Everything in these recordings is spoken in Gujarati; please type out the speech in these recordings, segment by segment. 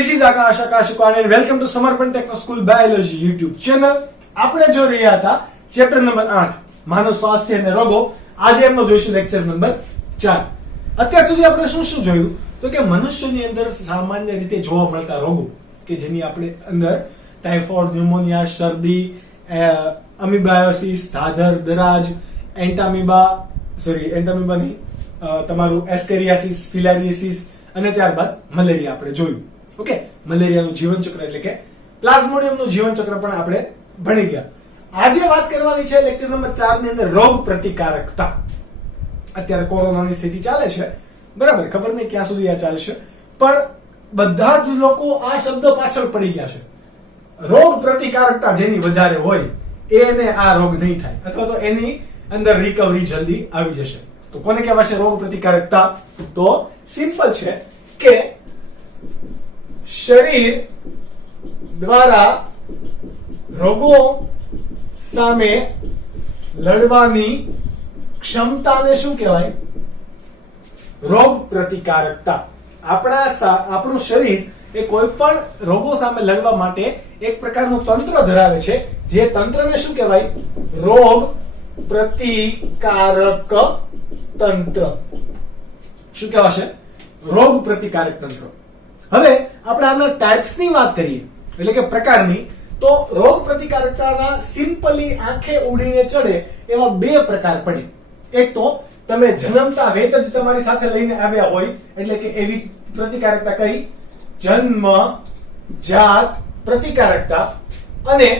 This is Akash Akashikwan and welcome to Samarpan Techno School Biology YouTube channel. આપણે જો રહ્યા હતા ચેપ્ટર નંબર 8 માનવ સ્વાસ્થ્ય અને રોગો. આજે એમનો જોઈશું લેક્ચર નંબર 4. અત્યાર સુધી આપણે શું શું જોયું તો કે મનુષ્યની અંદર સામાન્ય રીતે જોવા મળતા રોગો કે જેની આપણે અંદર ટાઇફોઇડ, ન્યુમોનિયા, શરદી, અમીબાયોસિસ, ધાધર, દરાજ, એન્ટામીબા નહીં, તમારું એસ્કેરિયાસિસ, ફિલારિયાસિસ અને ત્યારબાદ મલેરિયા આપણે જોયું. ઓકે, મલેરિયાનું જીવનચક્ર એટલે કે પ્લાઝ્મોડિયમનું જીવનચક્ર પણ આપણે ભણી ગયા. આજે વાત કરવાની છે લેક્ચર નંબર 4 ની અંદર રોગ પ્રતિકારકતા. અત્યારે કોરોનાની સ્થિતિ ચાલે છે, બરાબર, ખબર નહીં ક્યાં સુધી આ ચાલશે, પણ બધા જ લોકો આ શબ્દ પાછળ પડી ગયા છે. રોગ પ્રતિકારકતા જેની વધારે હોય એને આ રોગ નહીં થાય, અથવા તો એની અંદર રિકવરી જલ્દી આવી જશે. તો કોને કહેવાશે રોગ પ્રતિકારકતા? તો સિમ્પલ છે કે શરીર દ્વારા રોગો સામે લડવાની ક્ષમતાને શું કહેવાય? રોગ પ્રતિકારકતા. આપણું શરીર એ કોઈ પણ રોગો સામે લડવા માટે એક પ્રકારનું તંત્ર ધરાવે છે, જે તંત્રને શું કહેવાય? રોગ પ્રતિકારક તંત્ર. શું કહેવાશે? રોગ પ્રતિકારક તંત્ર. હવે આપણે આના ટાઇપ્સની વાત કરીએ, એટલે કે પ્રકારની, તો રોગ પ્રતિકારકતાના સિમ્પલી આંખે ઉડીને ચડે એવા બે પ્રકાર પડે. એક તો તમે જન્મતા વેત જ તમારી સાથે લઈને આવ્યા હોય, એટલે કે એવી પ્રતિકારકતા કઈ? જન્મજાત પ્રતિકારકતા. અને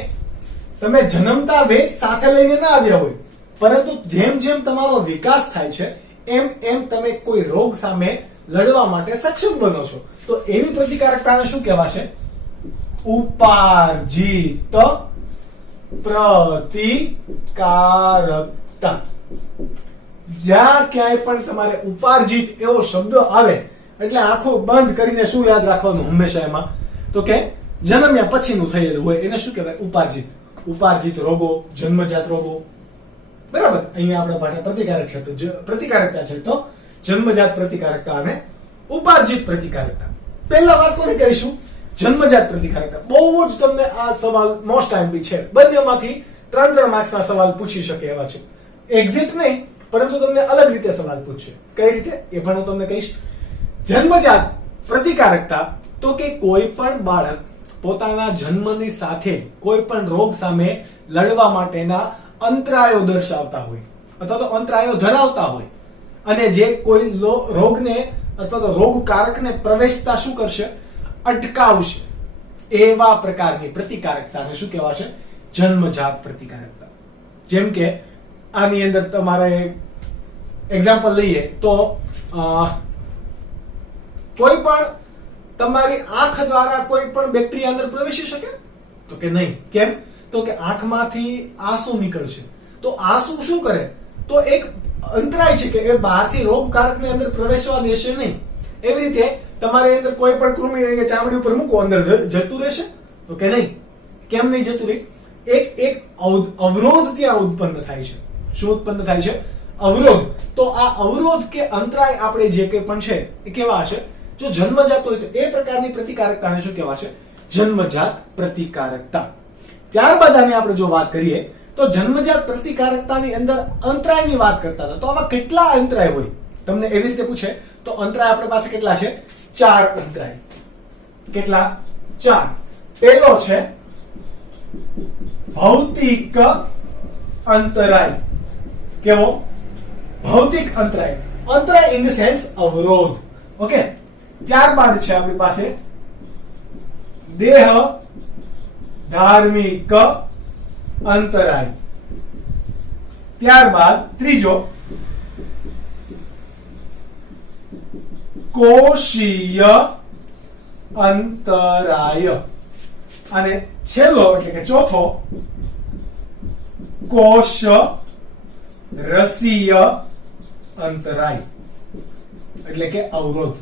તમે જન્મતા વેત સાથે લઈને ના આવ્યા હોય, પરંતુ જેમ જેમ તમારો વિકાસ થાય છે એમ એમ તમે કોઈ રોગ સામે લડવા માટે સક્ષમ બનો છો, તો એવી પ્રતિકારકતાને શું કહેવાશે? ઉપાર્જિત પ્રતિકારકતા. જ્યાં ક્યાંય પણ તમારે ઉપાર્જિત એવો શબ્દ આવે એટલે આંખો બંધ કરીને શું યાદ રાખવાનું હંમેશા એમાં? તો કે જન્મ્યા પછીનું થયેલું હોય એને શું કહેવાય? ઉપાર્જિત. ઉપાર્જિત રોગો, જન્મજાત રોગો, બરાબર. અહીંયા આપણા પાસે પ્રતિકારક છે તો પ્રતિકારકતા છે, તો જન્મજાત પ્રતિકારકતા અને ઉપાર્જિત પ્રતિકારકતા. પહેલા વાત કોને કરીશું? જન્મજાત પ્રતિકારકતા. બહુ જ તમને આ સવાલ મોસ્ટ ટાઈમ છે, બંનેમાંથી 3 માર્ક્સના સવાલ પૂછી શકે એવા છે. એક્ઝેક્ટ નહીં, પરંતુ તમને અલગ રીતે સવાલ પૂછશે. કઈ રીતે એ પણ હું તમને કહીશ. જન્મજાત પ્રતિકારકતા તો કે કોઈ પણ બાળક પોતાના જન્મની સાથે કોઈ પણ રોગ સામે લડવા માટેના અંતરાયો દર્શાવતા હોય, અથવા તો અંતરાયો ધરાવતા હોય, અને જે કોઈ રોગને અથવા તો રોગકારકને પ્રવેશતા શું કરશે? અટકાવશે. એવા પ્રકારની પ્રતિકારકતાને શું કહેવાશે? જન્મજાત પ્રતિકારકતા. જેમ કે આની અંદર તમારે એક્ઝામ્પલ લઈએ તો કોઈ પણ તમારી આંખ દ્વારા કોઈ પણ બેક્ટેરિયા અંદર પ્રવેશી શકે? તો કે નહીં. કેમ? તો કે આંખમાંથી આંસુ નીકળશે, તો આંસુ શું કરે? તો એક અંતરાય છે કે એ બહારથી રોગકારકને અંદર પ્રવેશવા દેશે નહીં. એવી રીતે તમારે અંદર કોઈ પણ કૃમિ ચામડી ઉપર મૂકો, અંદર જતું રહેશે? તો કે નહીં. કેમ નહીં જતું રહે? એક અવરોધ ત્યાં ઉત્પન્ન થાય છે. શું ઉત્પન્ન થાય છે? અવરોધ. તો આ અવરોધ કે અંતરાય આપણે જે કંઈ પણ છે એ કેવા હશે? જો જન્મજાત હોય તો એ પ્રકારની પ્રતિકારકતાને શું કહેવાશે? જન્મજાત પ્રતિકારકતા. ત્યારબાદ આની આપણે જો વાત કરીએ તો જન્મજાત પ્રતિકારકતાની અંદર અંતરાયની વાત કરતા હતા. તો આવા કેટલા અંતરાય હોય? તમને એવી રીતે પૂછે તો અંતરાય આપણી પાસે કેટલા છે? 4 અંતરાય. કેટલા? 4. પહેલો છે ભૌતિક અંતરાય. કેવો? ભૌતિક અંતરાય. અંતરાય ઇન ધ સેન્સ અવરોધ. ઓકે. ત્યારબાદ છે આપણી પાસે દેહ ધાર્મિક અંતરાય. ત્યારબાદ ત્રીજો કોષીય અંતરાય. અને છેલ્લો એટલે કે ચોથો કોષ રસીય અંતરાય, એટલે કે અવરોધ.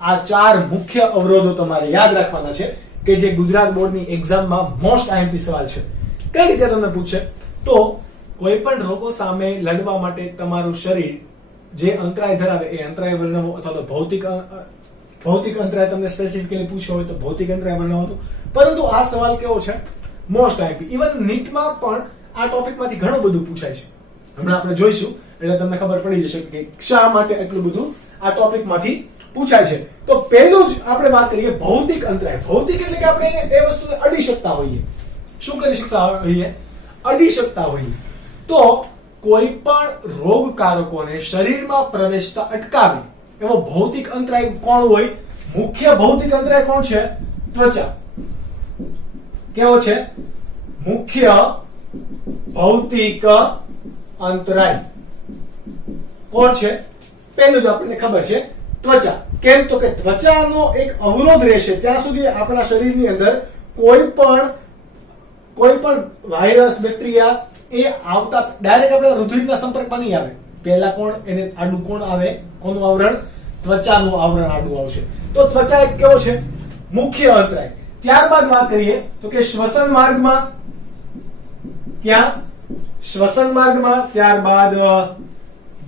આ 4 મુખ્ય અવરોધો તમારે યાદ રાખવાના છે કે જે ગુજરાત બોર્ડની એક્ઝામમાં મોસ્ટ આઈએમપી સવાલ છે. કઈ રીતે તમને પૂછે? તો કોઈ પણ રોગો સામે લડવા માટે તમારું શરીર જે અંતરાય ધરાવે એ અંતરાય વર્ણવો, અથવા તો ભૌતિક ભૌતિક અંતરાય તમને સ્પેસિફિકલી પૂછ્યો હોય તો ભૌતિક અંતરાય બનાવવાનું. પરંતુ આ સવાલ કેવો છે, મોસ્ટ આઈપી. ઇવન નીટમાં પણ આ ટોપિકમાંથી ઘણું બધું પૂછાય છે. હમણાં આપણે જોઈશું એટલે તમને ખબર પડી જશે કે શા માટે એટલું બધું આ ટોપિકમાંથી પૂછાય છે. તો પહેલું જ આપણે વાત કરીએ ભૌતિક અંતરાય. ભૌતિક એટલે કે આપણે એ વસ્તુને અડી શકતા હોઈએ. શું કરી શકતા હોઈએ? અડી શકતા હોઈએ. તો કોઈ પણ રોગકારકોને શરીરમાં પ્રવેશતા અટકાવે એવો ભૌતિક અંતરાય કોણ હોય? મુખ્ય ભૌતિક અંતરાય કોણ છે? ત્વચા. કેવો છે? મુખ્ય ભૌતિક અંતરાય કોણ છે? પહેલું જ આપણને ખબર છે, ત્વચા. કેમ? તો કે ત્વચાનો એક અવરોધ રહેશે ત્યાં સુધી આપણા શરીરની અંદર કોઈ પણ વાયરસ, બેક્ટેરિયા એ આવતા ડાયરેક્ટ આપણા રુધિરના સંપર્કમાં નહીં આવે. પહેલા કોણ એને આડું કોણ આવે? કોનું આવરણ? ત્વચાનું આવરણ આડું આવશે. તો ત્વચા એક કેવો છે? મુખ્ય અંતરાય. ત્યારબાદ વાત કરીએ તો કે શ્વસન માર્ગમાં. ક્યાં? શ્વસન માર્ગમાં. ત્યારબાદ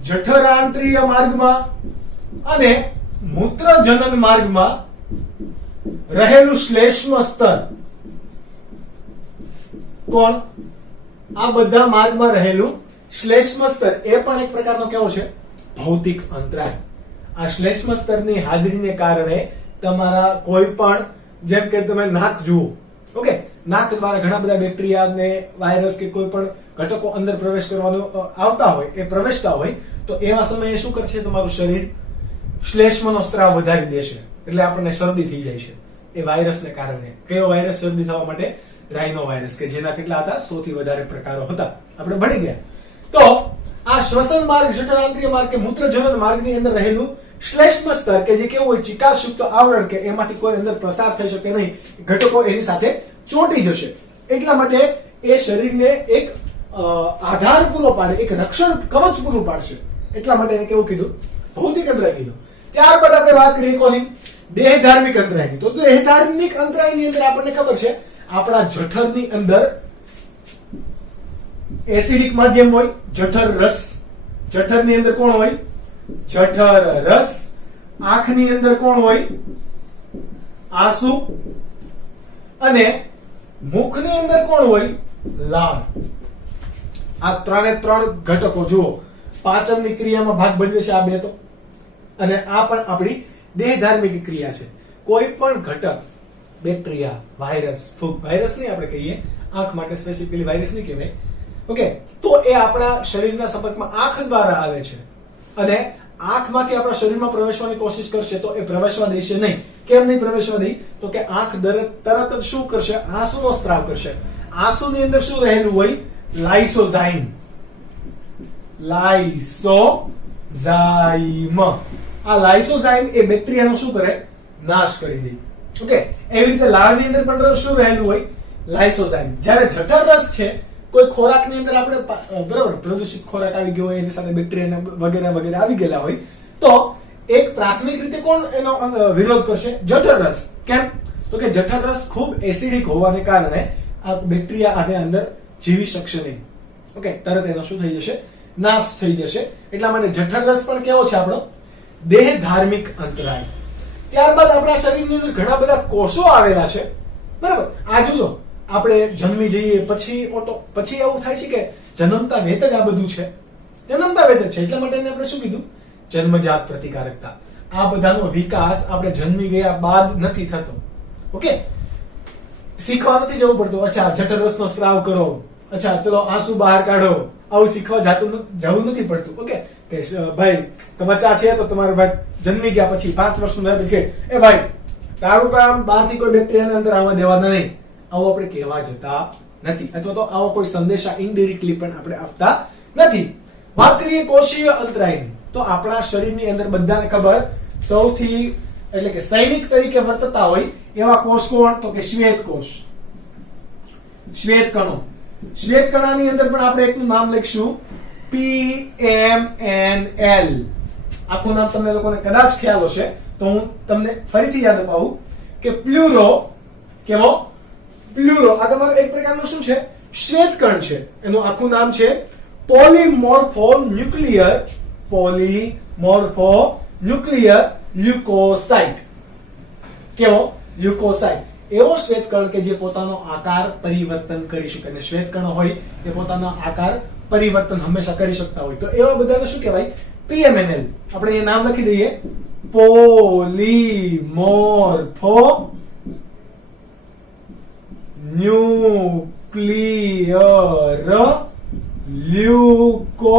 જઠરાંત્રિય માર્ગમાં અને મૂત્રજનન માર્ગમાં રહેલું શ્લેષ્મ સ્તર. કોણ? આ બધા માર્ગમાં રહેલું શ્લેષ્મ સ્તર એ પણ એક પ્રકારનો કેવો છે? ભૌતિક અંતરાય. આ શ્લેષ્મ સ્તરની હાજરીને કારણે તમારા કોઈ પણ, જેમ કે તમે નાક જુઓ, ઓકે, નાક દ્વારા ઘણા બધા બેક્ટેરિયા ને વાયરસ કે કોઈ પણ ઘટકો અંદર પ્રવેશ કરવાનો આવતા હોય, એ પ્રવેશતા હોય, તો એવા સમયે શું કરશે? તમારું શરીર શ્લેષ્મનો સ્ત્રાવ વધારી દેશે. એટલે આપણને શરદી થઈ જાય છે એ વાયરસને કારણે. કયો વાયરસ શરદી થવા માટે? રાઇનો વાયરસ, કે જેના કેટલા હતા? 100 થી વધારે પ્રકારો હતા, આપણે ભણી ગયા. તો આ શ્વસન માર્ગ, જઠરાંત્રિય માર્ગ કે મૂત્રજનન માર્ગની અંદર રહેલું શ્લેષ્મ સ્તર, કે જે કેવું હોય? ચિકાસયુક્ત આવરણ, કે એમાંથી કોઈ અંદર પ્રસાર થઈ શકે નહીં, ઘટકો એની સાથે ચોંટી જશે. એટલા માટે એ શરીરને એક આધાર પૂરો પાડે, એક રક્ષણ કવચ પૂરું પાડશે. એટલા માટે એને કેવું કીધું? ભૌતિક અંતરાય કીધું. ત્યારબાદ આપણે વાત કરીએ કોની? દેહ ધાર્મિક અંતરાયની. તો દેહ ધાર્મિક અંતરાયની અંદર આપણને ખબર છે આપણા જઠરની અંદર એસિડિક માધ્યમ હોય, જઠર રસ. જઠરની અંદર કોણ હોય? જઠર રસ. આંખની અંદર કોણ હોય? આંસુ. અને મુખની અંદર કોણ હોય? લાળ. આ ત્રણે ત્રણ ઘટકો જુઓ, પાચનની ક્રિયામાં ભાગ ભજવે છે આ બે તો. અને આ પણ આપણી દેહ ધાર્મિક ક્રિયા છે. કોઈ પણ ઘટક, બેક્ટેરિયા, વાયરસ, ફૂગ, વાયરસ નહીં આપણે કહીએ, આંખ માટે સ્પેસિફિકલી વાયરસ નહીં કહેવાય, ઓકે, તો એ આપણા શરીરના સંપર્કમાં આંખ દ્વારા આવે છે અને આંખમાંથી આપણા શરીરમાં પ્રવેશવાની કોશિશ કરશે તો એ પ્રવેશવા દેશે નહીં. કેમ નહીં પ્રવેશવા દે? તો કે આંખ તરત જ શું કરશે? આંસુનો સ્ત્રાવ કરશે. આંસુની અંદર શું રહેલું હોય? લાઇસોઝાઇમ. લાઇસોઝાઇમ. આ લાઇસોઝાઇમ એ બેક્ટેરિયાનો શું કરે? નાશ કરી દે. ઓકે, એવી રીતે લાળની અંદર પણ શું રહેલું હોય? લાઇસોઝાઇમ. જ્યારે જઠર રસ છે, કોઈ ખોરાકની અંદર આપણે બરાબર પ્રદૂષિત ખોરાક આવી ગયો હોય, એની સાથે બેક્ટેરિયા વગેરે વગેરે આવી ગયેલા હોય, તો એક પ્રાથમિક રીતે કોણ એનો વિરોધ કરશે? જઠર રસ. કેમ? તો કે જઠર રસ ખૂબ એસિડિક હોવાને કારણે આ બેક્ટેરિયા આને અંદર જીવી શકશે નહીં. ઓકે, તરત એનો શું થઈ જશે? નાશ થઈ જશે. એટલા માટે જઠર રસ પણ કેવો છે આપણો? દેહ ધાર્મિક અંતરાય. ત્યારબાદ આપણા શરીરની અંદર ઘણા બધા કોષો આવેલા છે, બરાબર. આ જોજો, આપણે જન્મી જઈએ પછી એવું થાય છે કે જન્મતા વેત જ આ બધું છે, જન્મતા વેત જ છે. એટલા માટે આપણે શું કીધું? જન્મજાત પ્રતિકારકતા. આ બધાનો વિકાસ આપણે જન્મી ગયા બાદ નથી થતો. ઓકે, શીખવા નથી જવું પડતું. અચ્છા, જઠર રસનો સ્ત્રાવ કરો, અચ્છા ચલો આંસુ બહાર કાઢો, આવું શીખવા જવું નથી પડતું. ઓકે, કે ભાઈ ત્વચા છે તો તમારે ભાઈ જન્મી ગયા પછી 5 વર્ષનું થયા પછી એ ભાઈ તારું કામ બહારથી કોઈ બેક્ટેરિયાને અંદર આવવા દેવાના નહીં, આવું આપણે કહેવા જતા નથી. અથવા તો આવો કોઈ સંદેશા ઇનડાયરેક્ટલી પણ આપણે આપતા નથી. વાત કરીએ કોષીય અંતરાયની, તો આપણા શરીરની અંદર બધાને ખબર, સૌથી એટલે કે સૈનિક તરીકે વર્તતા હોય એવા કોષ કોણ? તો કે શ્વેત કોષ, શ્વેત કણો. શ્વેત કણાની અંદર પણ આપણે એકનું નામ લખીશું, PMNL. આખું નામ તમને લોકોને કદાચ ખ્યાલ હશે, તો હું તમને ફરીથી યાદ અપાવું કે પ્લ્યુરો. કેવો? પ્લ્યુરો. આ તમારું એક પ્રકારનું શું છે? શ્વેત કણ છે. એનું આખું નામ છે પોલીમોર્ફોન્યુક્લિયર લ્યુકોસાઇટ. કેવો? લ્યુકોસાઇટ. એવો શ્વેતકણ કે જે પોતાનો આકાર પરિવર્તન કરી શકે, અને શ્વેતકણ હોય એ પોતાનો આકાર પરિવર્તન હંમેશા કરી શકતા હોય. તો એવા બધાને શું કહેવાય? PMNL. આપણે એ નામ લખી દઈએ, પોલીમોર્ફો ન્યુક્લિયર લ્યુકોસાઇટ.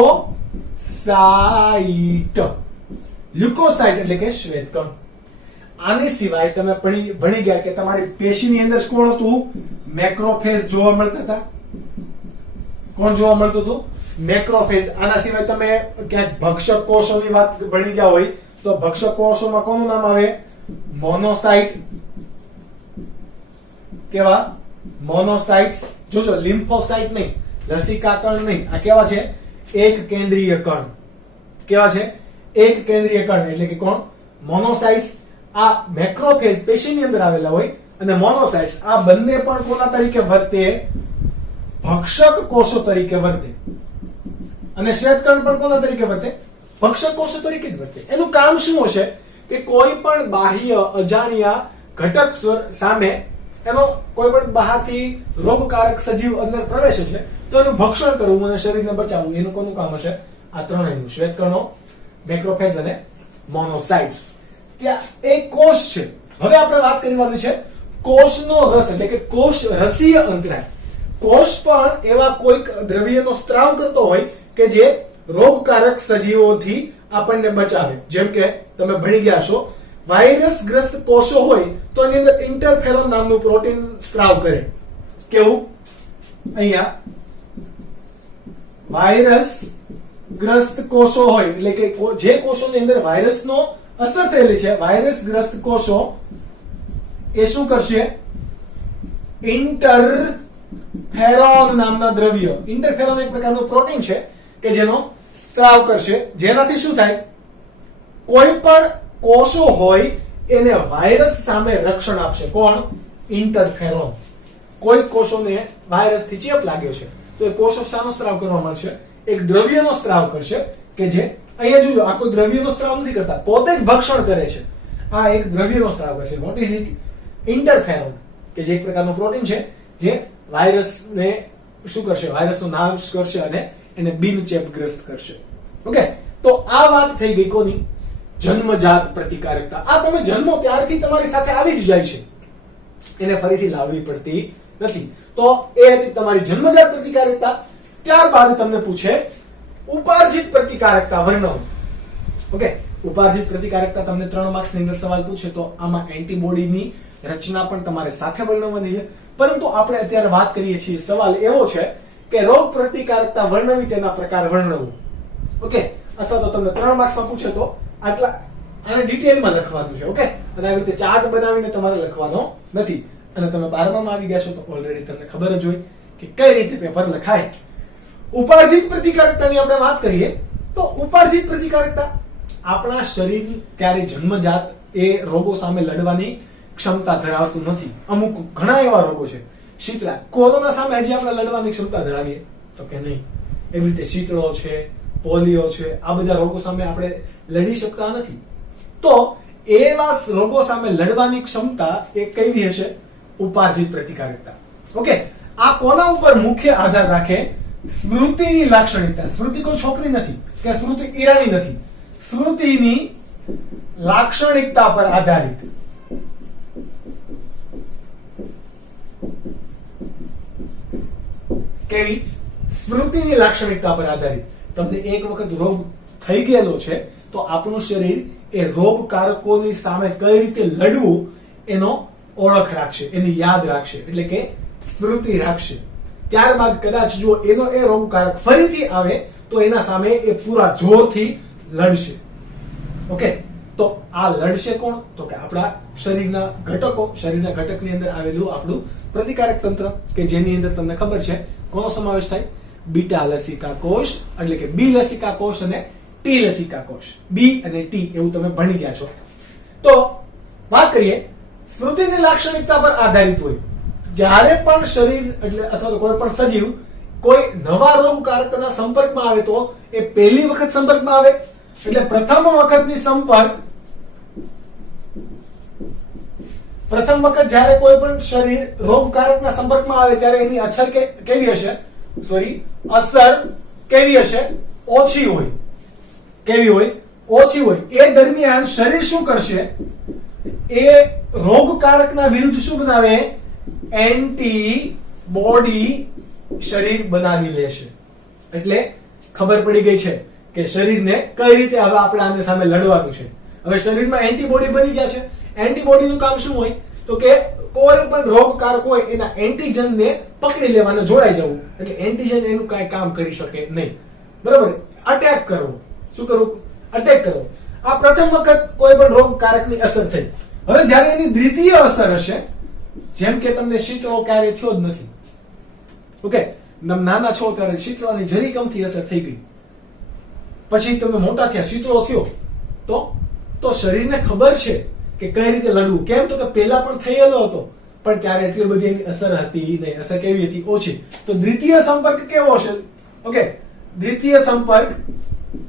લ્યુકોસાઇટ એટલે કે શ્વેતકણ. આની સિવાય તમે ભણી ગયા કે તમારી પેશીની અંદર કોણ હતું? મેક્રોફેજ જોવા મળતા હતા. કોણ જોવા મળતું હતું? મેક્રોફેજ. આના સિવાય તમે ક્યાંક ભક્ષક કોષોની વાત ભણી ગયા હોય તો ભક્ષક કોષોમાં કોનું નામ આવે? મોનોસાઇટ. કેવા? મોનોસાઇટ્સ. જોજો, લિમ્ફોસાઇટ નહીં, લસિકા કણ નહીં. આ કેવા છે? એક કેન્દ્રીય કણ. કેવા છે? એક કેન્દ્રીય કણ એટલે કે કોણ? મોનોસાઇટ્સ. આ મેક્રોફેજ પેશીની અંદર આવેલા હોય, અને મોનોસાઇટ્સ આ બંને પણ કોના તરીકે વર્તે? ભક્ષક કોષો તરીકે વર્તે. અને શ્વેતકણ પણ કોના તરીકે વર્તે? ભક્ષક કોષો તરીકે જ વર્તે. એનું કામ શું હશે? કે કોઈ પણ બાહ્ય અજાણ્યા ઘટક સામે એનો કોઈ પણ બહારથી રોગકારક સજીવ અંદર પ્રવેશે છે તો એનું ભક્ષણ કરવું અને શરીરને બચાવવું. એનું કોનું કામ હશે? આ ત્રણેયનું. શ્વેતકણો, મેક્રોફેજ અને મોનોસાઇટ્સ. ત્યાં એક કોષ છે. હવે આપણે વાત કરવાની છે કોષનો રસ એટલે કે કોષ રસીય અંતરાય. કોષ પણ એવા કોઈક દ્રવ્યનો સ્ત્રાવ કરતો હોય કે જે રોગકારક સજીવોથી આપણને બચાવે. જેમ કે તમે ભણી ગયા છો, વાયરસ ગ્રસ્ત કોષો હોય તો એની અંદર ઇન્ટરફેરોન નામનું પ્રોટીન સ્ત્રાવ કરે. કેવું? અહીંયા વાયરસ ગ્રસ્ત કોષો હોય એટલે કે જે કોષોની અંદર વાયરસનો અસર થયેલી છે, વાયરસ ગ્રસ્ત કોષો એ શું કરશે? ઇન્ટરફેરોન નામના દ્રવ્ય, ઇન્ટરફેરોન એક પ્રકારનું પ્રોટીન છે કે જેનો સ્ત્રાવ કરશે, જેનાથી શું થાય? કોઈ પણ કોષો હોય એને વાયરસ સામે રક્ષણ આપશે. કોણ? ઇન્ટરફેરોન. કોઈ કોષોને વાયરસથી ચેપ લાગ્યો છે તો એ કોષો શાનો સ્ત્રાવ કરવા માંડશે? એક દ્રવ્યનો સ્ત્રાવ કરશે કે જે અહીંયા જોજો, આ કોઈ દ્રવ્યનો સ્ત્રાવ નથી કરતા, પોતે જ ભક્ષણ કરે છે. આ એક દ્રવ્યનો સ્ત્રાવ કરશે. What is it? ઇન્ટરફેરોન, કે જે એક પ્રકારનું પ્રોટીન છે જે વાયરસને શું કરશે? વાયરસનો નાશ કરશે અને એને બિનચેપગ્રસ્ત કરશે. ઓકે, તો આ વાત થઈ ગઈ કોની? જન્મજાત પ્રતિકારકતા. આ તમે જન્મો ત્યારથી તમારી સાથે આવી જ જાય છે, એને ફરીથી લાવવી પડતી નથી. તો એ હતી તમારી જન્મજાત પ્રતિકારકતા. ત્યારબાદ તમને પૂછે ઉપાર્જિત પ્રતિકારકતા વર્ણવો. ઓકે, ઉપાર્જિત પ્રતિકારકતા તમને 3 માર્ક્સની અંદર સવાલ પૂછે તો આમાં એન્ટીબોડીની રચના પણ તમારે સાથે વર્ણવવાની છે. પરંતુ આપણે અત્યારે વાત કરીએ છીએ, સવાલ એવો છે કે રોગ પ્રતિકારકતા વર્ણવી, તેના પ્રકાર વર્ણવો. ઓકે, અથવા તો તમને 3 માર્ક્સમાં પૂછે તો આટલા આને ડિટેલમાં લખવાનું છે. ઓકે, અને આવી રીતે ચાર્ટ બનાવીને તમારે લખવાનો નથી. અને તમે 12માં આવી ગયા છો તો ઓલરેડી તમને ખબર જ હોય કે કઈ રીતે પેપર લખાય. ઉપાર્જિત પ્રતિકારકતાની આપણે વાત કરીએ તો ઉપાર્જિત પ્રતિકારકતા આપણા શરીર ત્યારે જન્મજાત એ રોગો સામે લડવાની ક્ષમતા ધરાવતું નથી. અમુક ઘણા એવા રોગો છે, શીતળા, કોરોના સામે હજી આપણે લડવાની ક્ષમતા ધરાવીએ તો કે નહીં. એવી રીતે શીતળો છે, પોલિયો છે, આ બધા રોગો સામે આપણે લડી શકતા નથી. તો એવા રોગો સામે લડવાની ક્ષમતા એ કેવી હશે? ઉપાર્જિત પ્રતિકારકતા. ઓકે, આ કોના ઉપર મુખ્ય આધાર રાખે? સ્મૃતિની લાક્ષણિકતા. સ્મૃતિ કોઈ છોકરી નથી કે સ્મૃતિ ઈરાની નથી, સ્મૃતિની લાક્ષણિકતા પર આધારિત. કેવી? સ્મૃતિની લાક્ષણિકતા પર આધારિત. તમને એક વખત રોગ થઈ ગયેલો છે તો આપણું શરીર એ રોગકારકોની સામે કઈ રીતે લડવું એનો ઓળખ રાખશે, એની યાદ રાખશે, એટલે કે સ્મૃતિ રાખશે. ત્યારબાદ કદાચ જો એનો એ રોગકારક ફરીથી આવે તો એના સામે એ પૂરા જોરથી લડશે. ઓકે, તો આ લડશે કોણ? તો કે આપણા શરીરના ઘટકો. શરીરના ઘટકની અંદર આવેલું આપણું પ્રતિકારક તંત્ર કે જેની અંદર તમને ખબર છે કોનો સમાવેશ થાય? બીટા લસિકા કોષ એટલે કે બી લસિકા કોષ અને ટી લસિકા કોષ. બી અને ટી એવું તમે ભણી ગયા છો. તો વાત કરીએ સ્મૃતિની લાક્ષણિકતા પર આધારિત હોય. જ્યારે પણ શરીર એટલે અથવા તો કોઈ પણ સજીવ કોઈ નવા રોગકારકના સંપર્કમાં આવે તો એ પહેલી વખત સંપર્કમાં આવે એટલે પ્રથમ વખતની સંપર્ક પ્રથમ વખત જ્યારે કોઈ પણ શરીર રોગકારકના સંપર્કમાં આવે ત્યારે એની અસર કેવી હશે? અસર કેવી હશે? ઓછી હોય. કેવી હોય? ઓછી હોય. એ દરમિયાન શરીર શું કરશે? એ રોગકારકના વિરુદ્ધ શું બનાવે? એન્ટીબોડી શરીર બનાવી લેશે. એટલે ખબર પડી ગઈ છે કે શરીરને કઈ રીતે હવે આપણે આની સામે લડવાનું છે. હવે શરીરમાં એન્ટીબોડી બની ગયા છે. એન્ટીબોડીનું કામ શું હોય? તો કે કોઈ પણ રોગકારક હોય એના એન્ટીજનને પકડી લેવાને જોડાઈ જવું. એટલે એન્ટીજન એનું કઈ કામ કરી શકે નહીં. બરાબર? અટેક કરવો. શું કરવું? અટેક કરવો. આ પ્રથમ વખત કોઈ પણ રોગકારકની અસર થઈ. હવે જ્યારે એની દ્વિતીય અસર હશે, જેમ કે તમને શીતળો ક્યારે થયો જ નથી, ઓકે, તમે નાના છો ત્યારે શીતળાની જરી કમથી અસર થઈ ગઈ, પછી તમે મોટા થયા શીતળો થયો, તો શરીરને ખબર છે કે કઈ રીતે લડવું. કેમ? તો કે પહેલા પણ થયેલો હતો, પણ ત્યારે એટલી બધી એની અસર હતી નહીં. અસર કેવી હતી? ઓછી. તો દ્વિતીય સંપર્ક કેવો હશે? ઓકે, દ્વિતીય સંપર્ક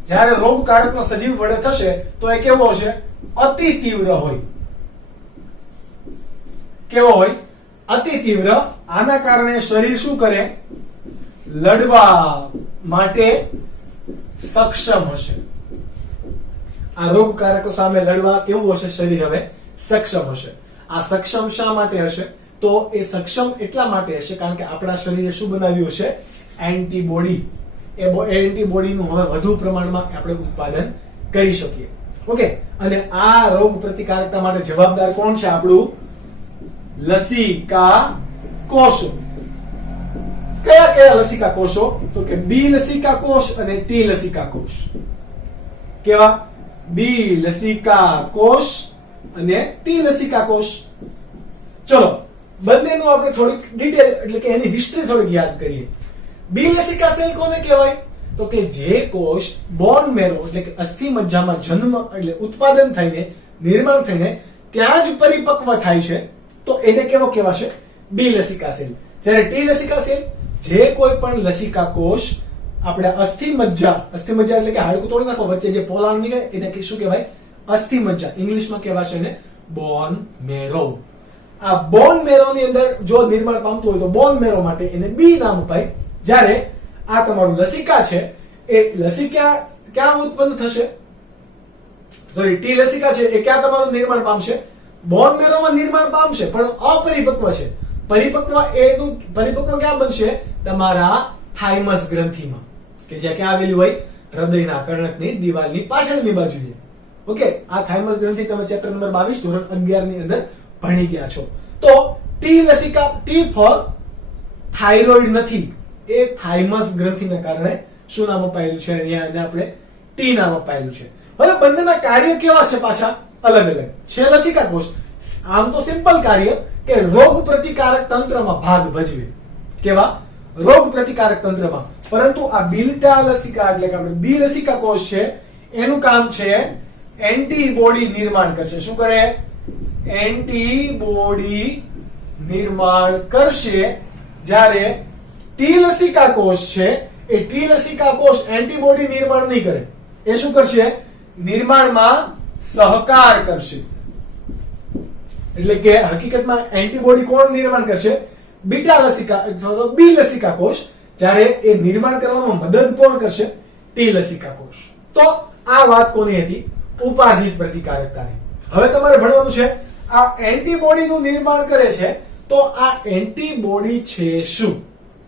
જ્યારે રોગકારકનો સજીવ વડે થશે તો એ કેવો હશે? અતિ તીવ્ર હોય. કેવો હોય? અતિ તીવ્ર. આના કારણે શરીર શું કરે? લડવા માટે સક્ષમ હશે. આ રોગકારકો સામે લડવા કેવું હશે? શરીર હવે સક્ષમ હશે. આ સક્ષમ શા માટે હશે? તો એ સક્ષમ એટલા માટે હશે કારણ કે આપણા શરીરે શું બનાવ્યું હશે? એન્ટીબોડી. એ એન્ટીબોડીનું હવે વધુ પ્રમાણમાં આપણે ઉત્પાદન કરી શકીએ. ઓકે, અને આ રોગ પ્રતિકારકતા માટે જવાબદાર કોણ છે? આપણું લસિકા કોષો. કયા કયા લસિકા કોષો? તો કે બી લસિકા કોષ અને ટી લસિકા કોષ. કેવા? બી લસિકા કોષ અને ટી લસિકા કોષ. ચલો બંનેનું આપણે થોડીક ડિટેલ એટલે કે એની હિસ્ટ્રી થોડીક યાદ કરીએ. બી લસિકા સેલ કોને કહેવાય? તો કે જે કોષ બોન મેરો એટલે કે અસ્થિ મજ્જામાં જન્મ એટલે ઉત્પાદન થઈને નિર્માણ થઈને ત્યાં જ પરિપક્વ થાય છે, તો એને કેવો કહેવાશે? બી લસિકા સેલ. જ્યારે ટી લસિકા સેલ જે કોઈ પણ લસિકા કોષ આપણે અસ્થિ મજ્જા એટલે કે હાડકું તોડી નાખો વચ્ચે જે પોલાણ નીકળે એને શું કહેવાય? અસ્થિ મજ્જા. ઇંગ્લિશમાં કહેવાશે ને બોન મેરો. આ બોન મેરો ની અંદર જો નિર્માણ પામતું હોય તો બોન મેરો માટે એને બી નામ અપાય. જ્યારે આ તમારું લસિકા છે એ લસિકા ક્યાં ઉત્પન્ન થશે? ટી લસિકા છે એ ક્યાં તમારું નિર્માણ પામશે? બોન મેરોમાં નિર્માણ પામશે પણ અપરિપક્વ છે. પરિપક્વ ક્યાં બનશે? તમારા થાઇમસ ગ્રંથિમાં, કે જ્યાં ક્યાં આવેલી હોય? હૃદયના કર્ણકની દિવાલની પાછળની બાજુએ. ઓકે, આ થાઇમસ ગ્રંથિ તમે ચેપ્ટર નંબર 22 ધોરણ 11 ની અંદર ભણી ગયા છો. તો ટી લસિકા, ટી ફોર થાઇરોઇડ નથી, એ થાઇમસ ગ્રંથિના કારણે શું નામ અપાયેલું છે? અહીંયા આપણે ટી નામ અપાયેલું છે. હવે બંનેના કાર્ય કેવા છે? પાછા અલગ અલગ છે. લસિકા કોષ આમ તો સિમ્પલ કાર્ય કે રોગ પ્રતિકારક તંત્રમાં ભાગ ભજવે. કેવા? રોગ પ્રતિકારક તંત્રમાં. પરંતુ આ બીટા લસિકા એટલે કે આપણે બી લસિકા કોષ છે એનું કામ છે એન્ટીબોડી નિર્માણ કરશે. શું કરે? એન્ટીબોડી નિર્માણ કરશે. જ્યારે ટી લસિકા કોષ છે એ ટી લસિકા કોષ એન્ટીબોડી નિર્માણ નહીં કરે. એ શું કરશે? નિર્માણમાં સહકાર કરશે. એટલે કે હકીકતમાં એન્ટીબોડી કોણ નિર્માણ કરશે? બીટા લસિકા અથવા તો બી લસિકા કોષ. જ્યારે એ નિર્માણ કરવામાં મદદ કોણ કરશે? ટી લસિકા કોષ. તો આ વાત કોની હતી? ઉપાર્જિત પ્રતિકારકતાની. હવે તમારે ભણવાનું છે આ એન્ટીબોડીનું નિર્માણ કરે છે તો આ એન્ટીબોડી છે શું?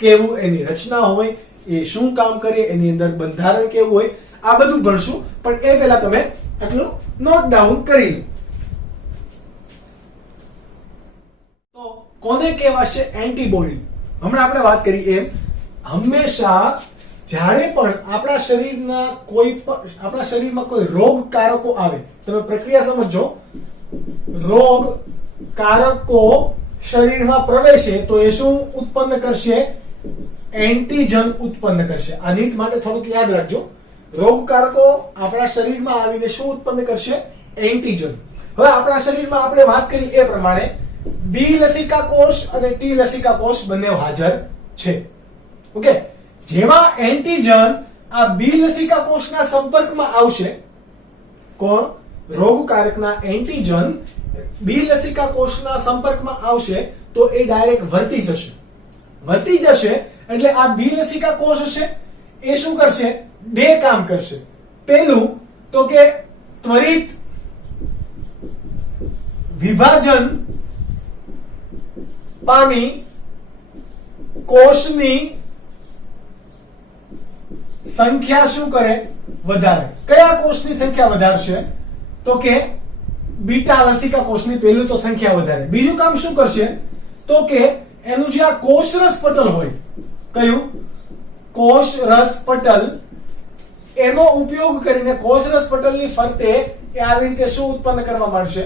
કેવું એની રચના હોય, એ શું કામ કરે, એની અંદર બંધારણ કેવું હોય, આ બધું ભણશું. પણ એ પહેલા તમે આટલું નોટ ડાઉન કરી લો. તો કોને કહેવાશે એન્ટીબોડી? હમણાં આપણે વાત કરી એમ હંમેશા જ્યારે પણ આપણા શરીરમાં કોઈ રોગકારકો આવે, તમે પ્રક્રિયા સમજો. રોગકારકો શરીરમાં પ્રવેશે તો એ શું ઉત્પન્ન કરશે? એન્ટીજન ઉત્પન્ન કરશે. આ નીટ માટે થોડુંક યાદ રાખજો. રોગકારકો આપણા શરીરમાં આવીને શું ઉત્પન્ન કરશે? એન્ટીજન. હવે આપણા શરીરમાં આપણે વાત કરી એ પ્રમાણે બી લસિકા કોષ અને ટી લસિકા કોષ બંને હાજર છે. ઓકે, જેમાં એન્ટીજન આ બી લસિકા કોષના સંપર્કમાં આવશે, કોણ? રોગકારકના એન્ટીજન બિલસિકા કોષના સંપર્કમાં આવશે તો એ ડાયરેક્ટ વર્તી જશે એટલે આ બિલસિકા કોષ હશે એ શું કરશે? બે કામ કરશે. પહેલું તો કે ત્વરિત વિભાજન પામી કોષની સંખ્યા શું કરે? વધારે. કયા કોષની સંખ્યા વધારશે? તો કે બીટા લસિકા કોષની પહેલું તો સંખ્યા વધારે. બીજું કામ શું કરશે? તો કે એનું જે આ કોષરસ પટલ હોય, કયું? કોષરસ પટલ, એનો ઉપયોગ કરીને કોષરસ પટલની ફરતે એ આવી રીતે શું ઉત્પન્ન કરવા માંડશે?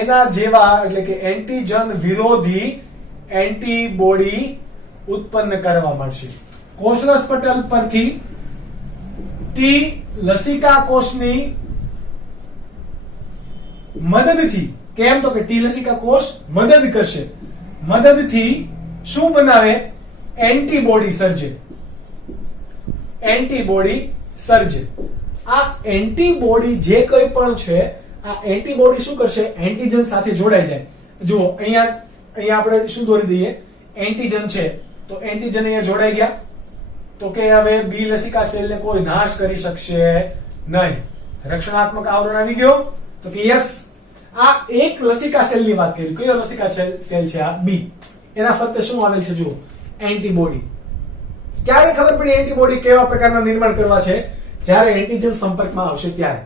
એના જેવા એટલે કે એન્ટીજન વિરોધી એન્ટીબોડી ઉત્પન્ન કરવા માંડશે. કોષરસ પટલ પરથી ટી લસિકા કોષની મદદથી, કેમ? તો કે ટી લસિકા કોષ મદદ કરશે, મદદથી શું બનાવે? એન્ટીબોડી સર્જે. આ એન્ટીબોડી જે કંઈ પણ છે, આ એન્ટીબોડી શું કરશે? એન્ટીજન સાથે જોડાઈ જાય. જુઓ અહીંયા આપણે શું દોરી દઈએ? એન્ટીજન છે તો એન્ટીજન અહીંયા જોડાઈ ગયા તો કે હવે બી લસિકા સેલને કોઈ નાશ કરી શકશે નહીં. રક્ષણાત્મક આવરણ આવી ગયો તો કે યસ. આ એક લસિકા સેલની વાત કરી. કયો લસિકા સેલ છે? આ બી. એના ફરતે શું આવેલ છે? જુઓ, એન્ટીબોડી. ક્યારે ખબર પડી એન્ટીબોડી કેવા પ્રકારના નિર્માણ કરવા છે? જ્યારે એન્ટીજન સંપર્કમાં આવશે ત્યારે.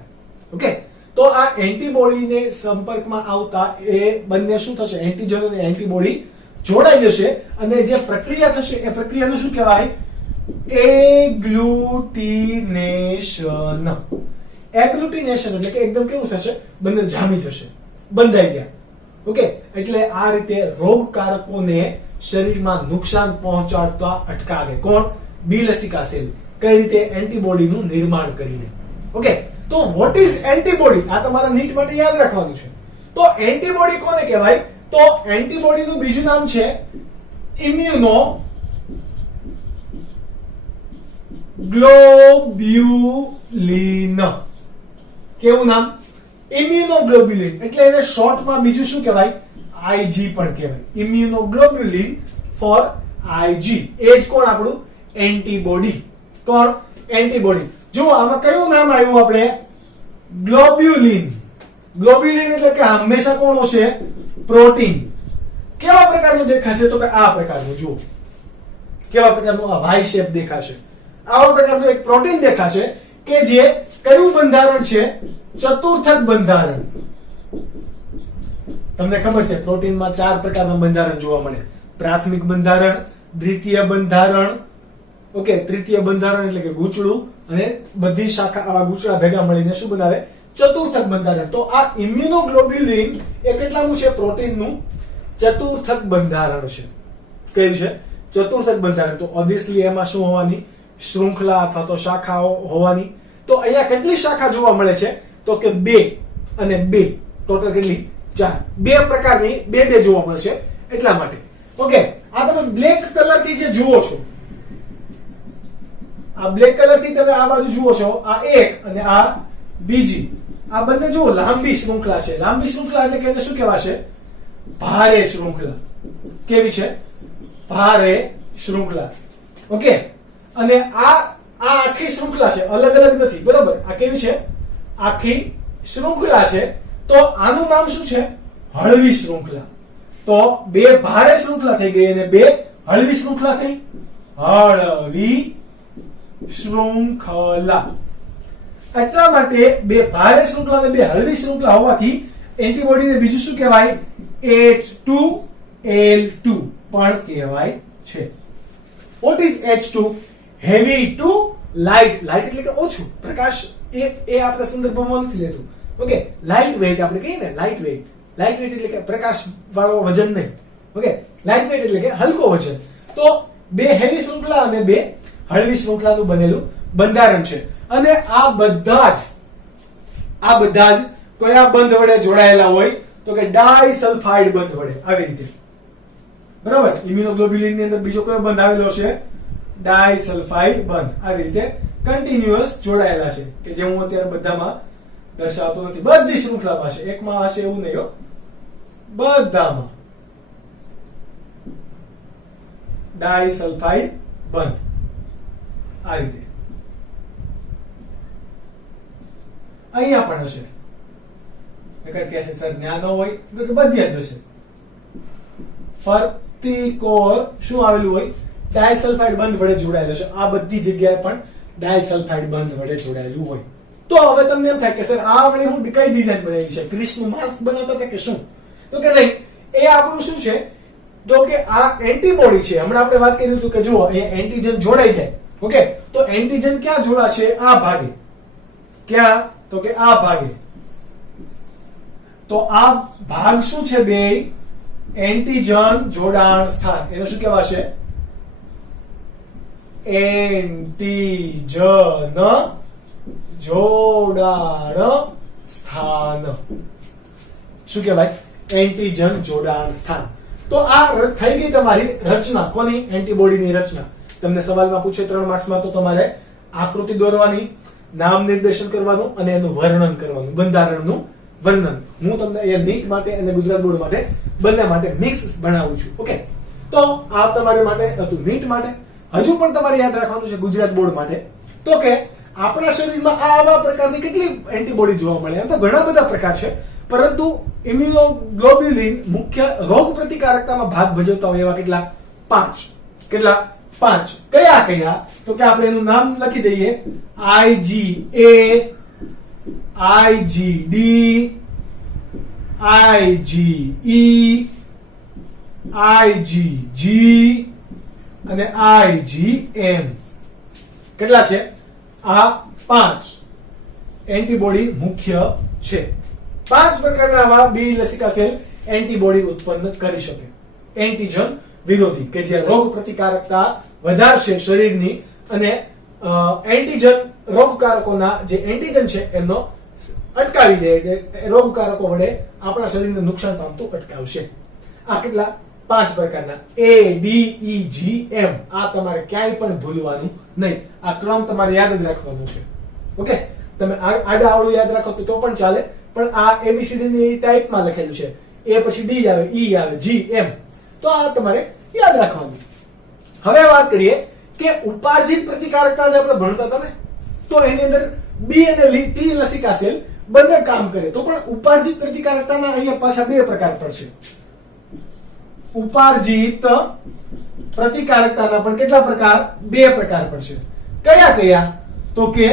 ઓકે, તો આ એન્ટીબોડીને સંપર્કમાં આવતા એ બંને શું થશે? એન્ટીજન અને એન્ટીબોડી જોડાઈ જશે અને જે પ્રક્રિયા થશે એ પ્રક્રિયાને શું કહેવાય? એગ્લુટિનેશન. એગ્લુટિનેશન એટલે કે એકદમ કેવું થશે? બંને જામી થશે, બંધાઈ ગયા. ઓકે, એટલે આ રીતે રોગકારકોને શરીરમાં નુકસાન પહોંચાડતા અટકાવે. કોણ? બિલસિકા સેલ. કઈ રીતે? એન્ટીબોડીનું નિર્માણ કરીને. ઓકે, તો વોટ ઇઝ એન્ટીબોડી? આ તમારા નીટ માટે યાદ રાખવાનું છે. તો એન્ટીબોડી કોને કહેવાય? તો એન્ટીબોડીનું બીજું નામ છે ઇમ્યુનોગ્લોબ્યુલિન. કેવું નામ? ઇમ્યુનોગ્લોબ્યુલિન. એટલે એને શોર્ટમાં બીજું શું કહેવાય? આઈજી પણ કહેવાય. Immunoglobulin four IG. એ જ કોણ? આપણું એન્ટીબોડી. કોણ? એન્ટીબોડી. જો આમાં કયું નામ આવ્યું? આપણે ગ્લોબ્યુલિન. ગ્લોબ્યુલિન એટલે કે હંમેશા કોણ હશે? પ્રોટીન. કેવા પ્રકારનું દેખાશે? તો કે આ પ્રકારનું. જુઓ કેવા પ્રકારનું, આ વાય શેપ દેખાશે. આવા પ્રકારનું એક પ્રોટીન દેખાશે કે જે કયું બંધારણ છે? ચતુર્થક બંધારણ. તમને ખબર છે પ્રોટીનમાં 4 પ્રકારના બંધારણ જોવા મળે. પ્રાથમિક બંધારણ, દ્વિતીય બંધારણ, ઓકે, તૃતીય બંધારણ એટલે કે ગૂંચળું, અને બધી શાખા આવા ગૂંચળા ભેગા મળીને શું બનાવે? ચતુર્થક બંધારણ. તો આ ઇમ્યુનોગ્લોબ્યુલિન એ કેટલાનું છે? પ્રોટીનનું ચતુર્થક બંધારણ છે. કયું છે? ચતુર્થક બંધારણ. તો ઓબ્વિયસલી એમાં શું હોવાની? શૃંખલા અથવા તો શાખાઓ હોવાની. તો અહીંયા કેટલી શાખા જોવા મળે છે? તો કે 2 અને 2, ટોટલ કેટલી? 4. 2 પ્રકારની 2 જોવા મળશે એટલા માટે. ઓકે, આ તમે બ્લેક કલર થી જે જુઓ છો, આ બ્લેક કલર થી તમે આ બાજુ જુઓ છો, આ એક અને આ બીજી, આ બંને જુઓ લાંબી શૃંખલા છે. લાંબી શૃંખલા એટલે કે એને શું કહેવાશે? ભારે શૃંખલા. કેવી છે? ભારે શૃંખલા. ઓકે, અને આ આખી શૃંખલા છે, અલગ અલગ નથી, બરોબર? આ કેવી છે? આખી શૃંખલા છે. તો આનું નામ શું છે? હળવી શૃંખલા. તો 2 ભારે શૃંખલા થઈ ગઈ અને 2 હળવી શૃંખલા થઈ. હળવી શૃંખલા. એટલા માટે 2 ભારે શૃંખલા અને 2 હળવી શૃંખલા હોવાથી એન્ટીબોડીને બીજું શું કહેવાય? H2L2 પણ કહેવાય છે. What is H2? Heavy two light. Light એટલે કે ઓછું પ્રકાશ. એ આપણે સંદર્ભમાં નથી લેતું. ઓકે, લાઇટ વેઇટ આપણે કહીએ ને, લાઇટ વેઇટ. લાઇટ વેઇટ એટલે કે પ્રકાશ વાળો વજન નહીં. ઓકે, લાઇટ વેઇટ એટલે કે હલકો વજન. તો 2 હેવી શૃંખલા અને 2 હળવી શૃંખલાનું બનેલું બંધારણ છે. અને આ બધા જ કયા બંધ વડે જોડાયેલા હોય? તો કે ડાયસલ્ફાઇડ બંધ વડે. આવી રીતે, બરાબર? ઇમ્યુનોગ્લોબ્યુલિન ની અંદર બીજો કયો બંધ આવેલો છે? ડાયસલ્ફાઇડ બંધ. આવી રીતે કન્ટિન્યુઅસ જોડાયેલા છે કે જે હું અત્યારે બધામાં દર્શાવતો નથી. બધી શૃંખલામાં છે, એકમાં હશે એવું નહીં હો. બધામાં ડાઈસલ્ફાઇડ બંધ આ રીતે અહીંયા પણ હશે કે સર જ્ઞાન હોય તો કે બધી જ હશે ફરતી કોર શું આવેલું હોય ડાઈસલ્ફાઇડ બંધ વડે જોડાયેલું છે આ બધી જગ્યાએ પણ ડાઈસલ્ફાઇડ બંધ વડે જોડાયેલું હોય તો હવે તમને એમ થાય કે સર આ વડે હું કઈ ડિઝાઇન બનાવી છે ક્રિસનું માસ્ક બનાવતા હતા કે શું તો કે નહીં એ આપણું શું છે તો કે આ એન્ટીબોડી છે હમણાં આપણે વાત કરી હતું કે જુઓ અહીંયા એન્ટીજન જોડાઈ જાય ઓકે તો એન્ટીજન ક્યાં જોડાશે આ ભાગે ક્યાં તો કે આ ભાગે તો આ ભાગ શું છે બે એન્ટીજન જોડાણ સ્થાન એનું શું કહેવાશે એન્ટીજન જોડાણ સ્થાન શું કહેવાય એન્ટીજન જોડાણ સ્થાન તો આ થઈ ગઈ તમારી રચના કોની એન્ટીબોડીની રચના તમને સવાલમાં પૂછે 3 માર્ક્સમાં તો તમારે આકૃતિ દોરવાની નામ નિર્દેશન કરવાનું અને એનું વર્ણન કરવાનું બંધારણનું વર્ણન હું તમને એ નીટ માટે અને ગુજરાત બોર્ડ માટે બંને માટે મિક્સ બનાવું છું ઓકે તો આ તમારે માટે હતું નીટ માટે હજુ પણ તમારે યાદ રાખવાનું છે ગુજરાત બોર્ડ માટે તો કે આપણા શરીરમાં આવા પ્રકારની કેટલી એન્ટીબોડી જોવા મળે એમ તો ઘણા બધા પ્રકાર છે પરંતુ ઇમ્યુનોગ્લોબ્યુલિન મુખ્ય રોગ પ્રતિકારકતામાં ભાગ ભજવતા હોય એવા કેટલા 5 કેટલા 5 કયા કયા તો કે આપણે એનું નામ લખી દઈએ IgA IgD IgE IgG અને IgM કેટલા છે આ 5 એન્ટીબોડી મુખ્ય છે 5 પ્રકારના આવા બી લસિકા સેલ એન્ટીબોડી ઉત્પન્ન કરી શકે એન્ટીજન વિરોધી કે જે રોગ પ્રતિકારકતા વધારશે શરીરની અને એન્ટીજન રોગકારકોના જે એન્ટીજન છે એમનો અટકાવી દે એટલે રોગકારકો વડે આપણા શરીરને નુકસાન પામતું અટકાવશે આ કેટલા 5 પ્રકારના A D E G M આ તમારે ક્યાંય પણ ભૂલવાનું નહીં આ ક્રમ તમારે યાદ જ રાખવાનો છે ઓકે તમે આડા આવડું યાદ રાખો તો પણ ચાલે પણ આ ABCD ની ટાઈપમાં લખેલું છે A પછી D આવે E આવે G M તો આ તમારે યાદ રાખવાનું હવે વાત કરીએ કે ઉપાર્જિત પ્રતિકારકતા જે આપણે ભણતા હતા ને તો એની અંદર B અને T લસિકા સેલ બંને કામ કરે તો પણ ઉપાર્જિત પ્રતિકારકતાના અહીંયા પાછા 2 પ્રકાર પડશે ઉપાર્જિત પ્રતિકારકતાના પણ કેટલા પ્રકાર 2 પ્રકાર પડશે કયા કયા તો કે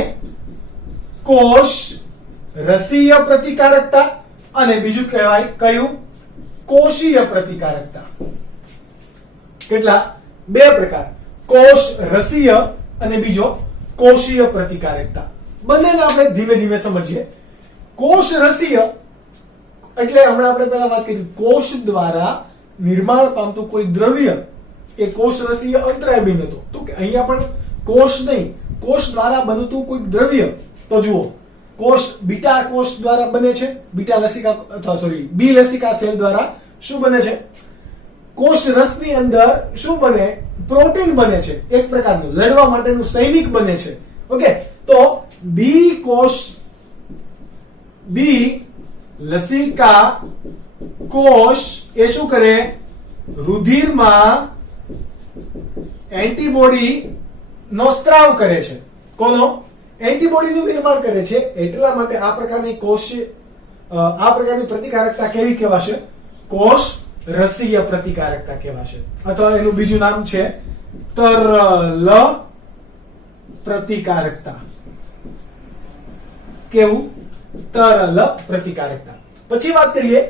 કોષ રસીય પ્રતિકારકતા અને બીજું કહેવાય કયું કોષીય પ્રતિકારકતા કેટલા 2 પ્રકાર કોષ રસીય અને બીજો કોષીય પ્રતિકારકતા બંનેને આપણે ધીમે ધીમે સમજીએ કોષ રસીય એટલે હમણાં આપણે પહેલા વાત કરી કોષ દ્વારા નિર્માણ પામતું કોઈ દ્રવ્ય એ કોષ રસીય અંતરાય બિન હતો તો કે અહીંયા પણ કોષ નહીં કોષ દ્વારા બનતું કોઈ દ્રવ્ય તો જુઓ કોષ બીટા કોષ દ્વારા બને છે બીટા લસિકા અથવા સોરી બી લસિકા સેલ દ્વારા શું બને છે કોષ રસની અંદર શું બને પ્રોટીન બને છે એક પ્રકારનું લડવા માટેનું સૈનિક બને છે ઓકે તો બી કોષ બી લસિકા કોષ એ શું કરે રુધિરમાં એન્ટીબોડી નો સ્ત્રાવ કરે છે કોનો એન્ટીબોડીનું નિર્માણ કરે છે એટલા માટે આ પ્રકારની પ્રતિકારકતા કેવી કહેવાશે કોષ રસીય પ્રતિકારકતા કહેવાશે અથવા એનું બીજું નામ છે તરલ પ્રતિકારકતા કેવું તરલ પ્રતિકારકતા પછી વાત કરીએ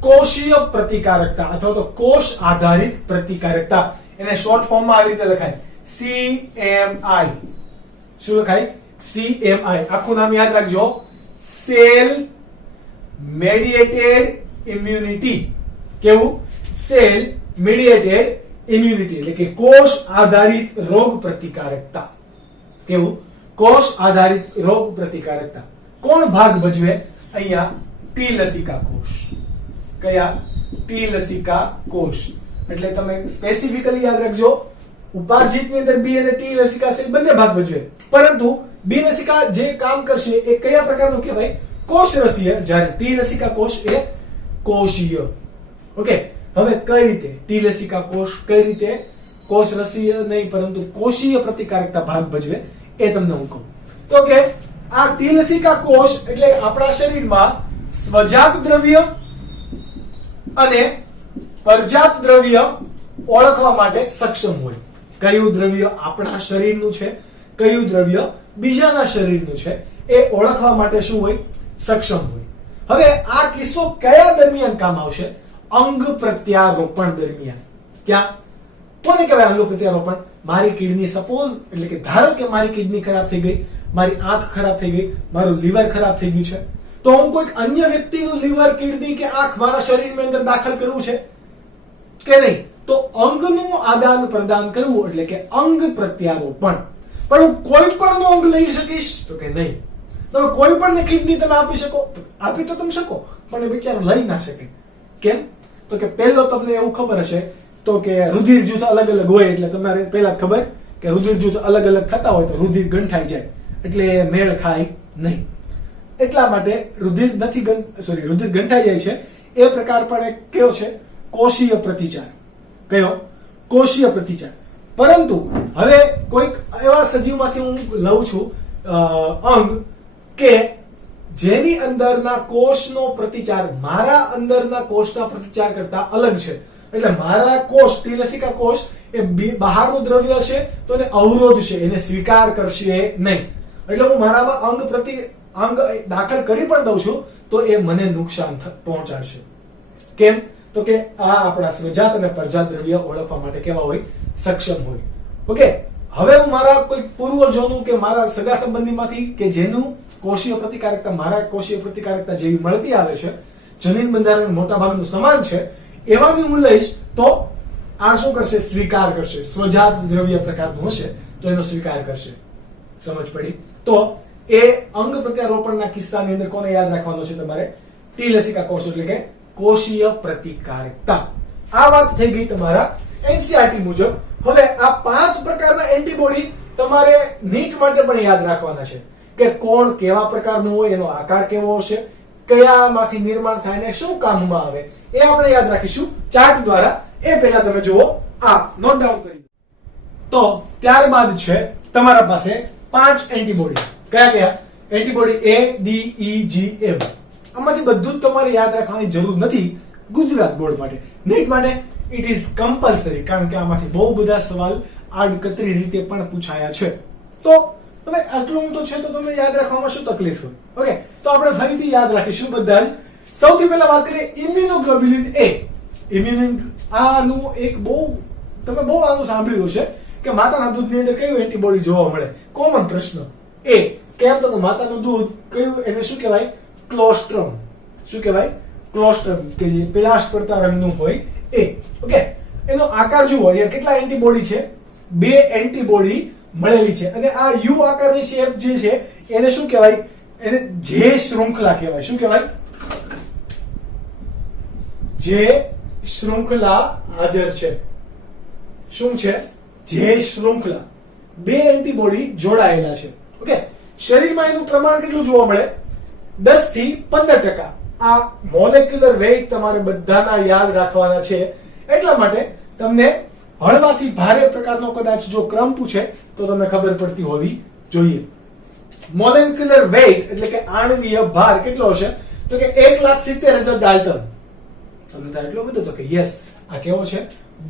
કોષીય પ્રતિકારકતા અથવા તો કોષ આધારિત પ્રતિકારકતા એને શોર્ટ ફોર્મમાં આવી રીતે લખાય CMI શું લખાય CMI આખું નામ યાદ રાખજો સેલ મેડિએટેડ ઇમ્યુનિટી કેવું સેલ મેડિએટેડ ઇમ્યુનિટી એટલે કે કોષ આધારિત રોગ પ્રતિકારકતા કેવું કોષ આધારિત રોગ પ્રતિકારકતા કોણ ભાગ ભજવે અહીંયા ટી લસિકા કોષ કયા ટી લસિકા કોષ એટલે તમે સ્પેસિફિકલી યાદ રાખજો ઉપાર્જિતની અંદર બી અને ટી લસિકા સેલ બંને ભાગ ભજવે પરંતુ બી લસિકા જે કામ કરશે એ કયા પ્રકારનું કહેવાય કોષ રસીય જ્યારે ટી લસિકા કોષ એ કોષીય ઓકે, હવે કઈ રીતે ટીલેસિકા કોષ કઈ રીતે કોષ રસીય નહીં પરંતુ કોષીય પ્રતિકારકતા ભાગ ભજવે એ તમને હું કહું. તો કે આ ટીલેસિકા કોષ એટલે આપણા શરીરમાં સ્વજાત દ્રવ્ય અને પરજાત દ્રવ્ય ઓળખવા માટે સક્ષમ હોય. કયું દ્રવ્ય આપણા શરીરનું છે, કયું દ્રવ્ય બીજાના શરીરનું છે એ ઓળખવા માટે શું હોય? સક્ષમ હોય. હવે આ કિસ્સો કયા દરમિયાન કામ આવશે? અંગ પ્રત્યારોપણ દરમિયાન. ક્યાં? કોને કહેવાય અંગ પ્રત્યારોપણ? મારી કિડની સપોઝ એટલે કે ધારો કે મારી કિડની ખરાબ થઈ ગઈ, મારી આંખ ખરાબ થઈ ગઈ, મારું લીવર ખરાબ થઈ ગયું છે, તો હું કોઈક અન્ય વ્યક્તિનું લીવર, કિડની કે આંખ મારા શરીરની અંદર દાખલ કરવું છે કે નહીં? તો અંગનું આદાન પ્રદાન કરવું એટલે કે અંગ પ્રત્યારોપણ. પણ હું કોઈ પણ અંગ લઈ શકીશ તો કે નહીં. તમે કોઈ પણ કિડની તમે આપી શકો? આપી તો તમે શકો, પણ એ બિચારો લઈ ના શકે. કેમ? તો કે પહેલો તમને એવું ખબર હશે તો કે રુધિર જૂથ અલગ અલગ હોય એટલે તમારે પહેલા જ ખબર કે રુધિર જૂથ અલગ અલગ થતા હોય તો રુધિર ગંઠાઈ જાય એટલે મેળ ખાય નહીં. એટલા માટે રુધિર ગંઠાઈ જાય છે. એ પ્રકાર પણ એક કયો છે? કોષીય પ્રતિચાર. કયો? કોષીય પ્રતિચાર. પરંતુ હવે કોઈક એવા સજીવમાંથી હું લઉં છું અંગ કે જેની અંદરના કોષનો પ્રતિચાર મારા અંદરના કોષના પ્રતિચાર કરતા અલગ છે. એટલે મારા કોષ ટીલેસિકા કોષ એ બહારનું દ્રવ્ય છે તો એને અવરોધ છે, એને સ્વીકાર કરશે નહીં. એટલે હું મારામાં અંગ દાખલ કરી પણ દઉં છું તો એ મને નુકસાન પહોંચાડશે. કેમ? તો કે આ આપણા સ્વજાત અને પરજાત દ્રવ્ય ઓળખવા માટે કેવા હોય? સક્ષમ હોય. ઓકે, હવે હું મારા કોઈ પૂર્વજોનું કે મારા સગા સંબંધીમાંથી કે જેનું કોષીય પ્રતિકારકતા મારા કોષીય પ્રતિકારકતા જેવી મળતી આવે છે, જનીન બંધારણ મોટા ભાગનું સમાન છે, એવાની હું લઈશ તો આ શું કરશે? સ્વીકાર કરશે. સ્વજાત દ્રવ્ય પ્રકારનું હશે તો એનો સ્વીકાર કરશે. સમજ પડી? તો એ અંગ પ્રત્યારોપણના કિસ્સાની અંદર કોને યાદ રાખવાનો છે તમારે? ટીલેસિકા કોષ એટલે કે કોષીય પ્રતિકારકતા. આ વાત થઈ ગઈ તમારા એનસીઆરટી મુજબ. હવે આ 5 પ્રકારના એન્ટીબોડી તમારે નીટ માટે પણ યાદ રાખવાના છે કે કોણ કેવા પ્રકારનું હોય, એનો આકાર કેવો હશે, કયામાંથી નિર્માણ થાય ને શું કામમાં આવે, એ આપણે યાદ રાખીશું ચાર્ટ દ્વારા. એ પહેલા તમે જુઓ, આ નોટ ડાઉન કરી. તો ત્યારબાદ છે તમારા પાસે 5 એન્ટીબોડી. કયા કયા? Antibody A, D, E, G, M. આમાંથી બધું જ તમારે યાદ રાખવાની જરૂર નથી ગુજરાત બોર્ડ માટે. નીટ માટે ઇટ ઇઝ કમ્પલસરી, કારણ કે આમાંથી બહુ બધા સવાલ આડકતરી રીતે પણ પૂછાયા છે. તો હવે આટલું તો છે તો તમને યાદ રાખવામાં શું તકલીફ હોય? ઓકે, તો આપણે ફરીથી યાદ રાખીશું બધા જ. સૌથી પહેલા વાત કરીએ ઇમ્યુનોગ્લોબ્યુલિન A. આનું એક તમે બહુ આનું સાંભળ્યું હશે કે માતાના દૂધની અંદર કયું એન્ટીબોડી જોવા મળે? કોમન પ્રશ્ન. A. કેમ? તો માતાનું દૂધ કયું? એને શું કહેવાય? ક્લોસ્ટ્રમ. શું કહેવાય? ક્લોસ્ટ્રમ, કે જે પીળાશ પડતા રંગનું હોય એ. ઓકે, એનો આકાર જુઓ. અહીંયા કેટલા એન્ટીબોડી છે? 2 એન્ટીબોડી મળેલી છે. અને આ યુ આકારની શેપ જે છે એને શું કહેવાય? એને જે શૃંખલા કહેવાય. શું કહેવાય? જે શૃંખલા હાજર છે. શું છે? જે શૃંખલા. 2 એન્ટીબોડી જોડાયેલા છે. ઓકે, શરીરમાં એનું પ્રમાણ કેટલું જોવા મળે? 10 થી 15%. આ મોલેક્યુલર વેઇટ તમારે બધાના યાદ રાખવાના છે. એટલા માટે તમને હળવાથી ભારે પ્રકારનો કદાચ જો ક્રમ પૂછે તો તમને ખબર પડતી હોવી જોઈએ. મોલેક્યુલર વેઇટ એટલે કે આણ્વીય ભાર કેટલો હશે? તો કે 1,70,000 ડાલ્ટન. તમને થાય એટલો બધો? તો કે યસ, આ કેવો છે?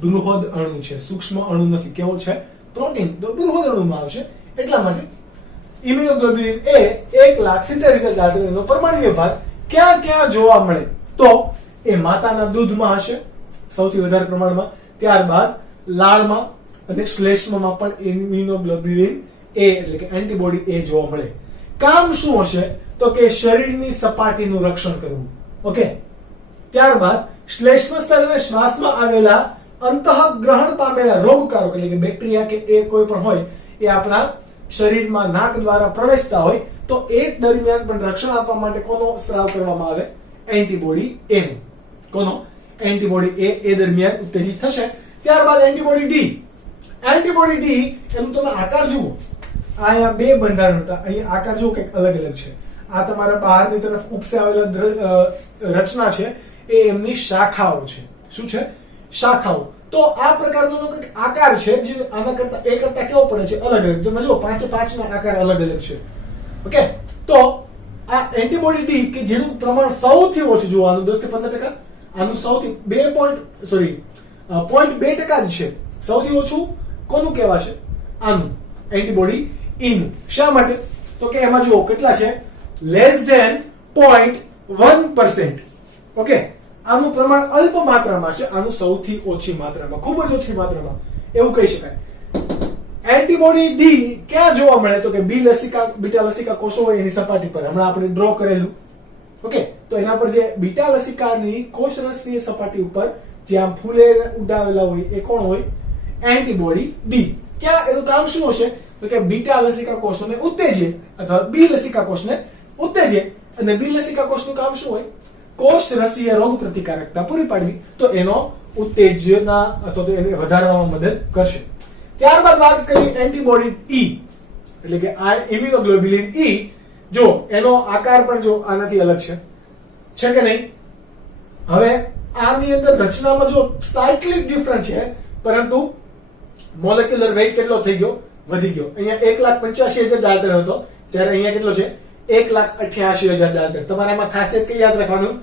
બૃહદ અણુ છે, સૂક્ષ્મ અણુ નથી. કેવો છે? પ્રોટીન. તો બૃહદ અણુમાં આવશે. એટલા માટે ઇમ્યુનોગ્લોબ્યુલિન A 1,70,000 ડાલ્ટન નો પરમાણ્વીય ભાર ક્યાં ક્યાં જોવા મળે? તો એ માતાના દૂધમાં હશે સૌથી વધારે પ્રમાણમાં, ત્યારબાદ લાળમાં અને શ્લેષ્મમાં પણ ઇમ્યુનોગ્લોબ્યુલિન A એટલે કે એન્ટીબોડી A જોવા મળે. કામ શું હશે? તો કે શરીરની સપાટીનું રક્ષણ કરવું. ઓકે, ત્યારબાદ શ્લેષ્મ સ્તર અને શ્વાસમાં આવેલા અંતઃગ્રહણ પામેલા રોગકારક એટલે કે બેક્ટેરિયા કે એ કોઈ પણ હોય એ આપણા શરીરમાં નાક દ્વારા પ્રવેશતા હોય તો એ દરમિયાન પણ રક્ષણ આપવા માટે કોનો સ્ત્રાવ કરવામાં આવે? એન્ટીબોડી A નો. કોનો? એન્ટીબોડી A એ દરમિયાન ઉત્તેજિત થશે. ત્યારબાદ એન્ટીબોડી D. એન્ટીબોડી D એનો તમે આકાર જુઓ. અહીંયા 2 બંધારણ હતા, અહીંયા આકાર જુઓ કે અલગ અલગ છે. આ તમારા બહારની તરફ ઉપસે આવેલા રચના છે એ એમની શાખાઓ છે. શું છે? શાખાઓ. તો આ પ્રકારનો કંઈક આકાર છે જે આના કરતા એ કરતા કેવો પડે છે? અલગ અલગ. તમે જો 5 ના આકાર અલગ અલગ છે. ઓકે, તો આ એન્ટીબોડી ડી કે જેનું પ્રમાણ સૌથી ઓછું જોવાનું 10 થી 15%, આનું સૌથી 0.2% જ છે. સૌથી ઓછું કોનું કહેવાશે? આનું એન્ટીબોડી ઈ નું. શા માટે? તો કે એમાં જુઓ કેટલા છે? Less than 0.1%. ઓકે, આનું પ્રમાણ અલ્પ માત્રામાં છે, આનું સૌથી ઓછી માત્રામાં, ખૂબ જ ઓછી માત્રામાં એવું કહી શકાય. એન્ટીબોડી ડી ક્યાં જોવા મળે? તો કે બી લસિકા બીટા લસિકા કોષો હોય એની સપાટી પર. હમણાં આપણે ડ્રો કરેલું. ઓકે, તો એના પર જે બીટા લસિકાની કોષરસની સપાટી ઉપર જે આમ ફૂલે ઉડાવેલા હોય એ કોણ હોય? Antibody D. ક્યાં એનું કામ શું હશે? તો કે બીટા લસિકા કોષોને ઉત્તેજે અથવા બી લસિકા કોષને ઉત્તેજે. અને બી લસિકા કોષનું કામ શું હોય? કોષ રસીય રોગ પ્રતિકારકતા પૂરી પાડવી. તો એનો ઉત્તેજના અથવા તો એને વધારવામાં મદદ કરશે. ત્યારબાદ વાત કરી એન્ટીબોડી ઈ એટલે કે આ ઇમ્યુનોગ્લોબ્યુલિન ઈ. જો એનો આકાર પણ જો આનાથી અલગ છે કે નહીં? હવે આની અંદર રચનામાં જો સ્લાઇટલી ડિફરન્ટ છે, પરંતુ મોલેક્યુલર વેઇટ કેટલો થઈ ગયો? વધી ગયો. અહીંયા 1,85,000 ડાલ્ટન હતો, જ્યારે અહીંયા કેટલો છે? 1,88,000 ડાલ્ટન. તમારે આમાં ખાસિયત કઈ યાદ રાખવાનું?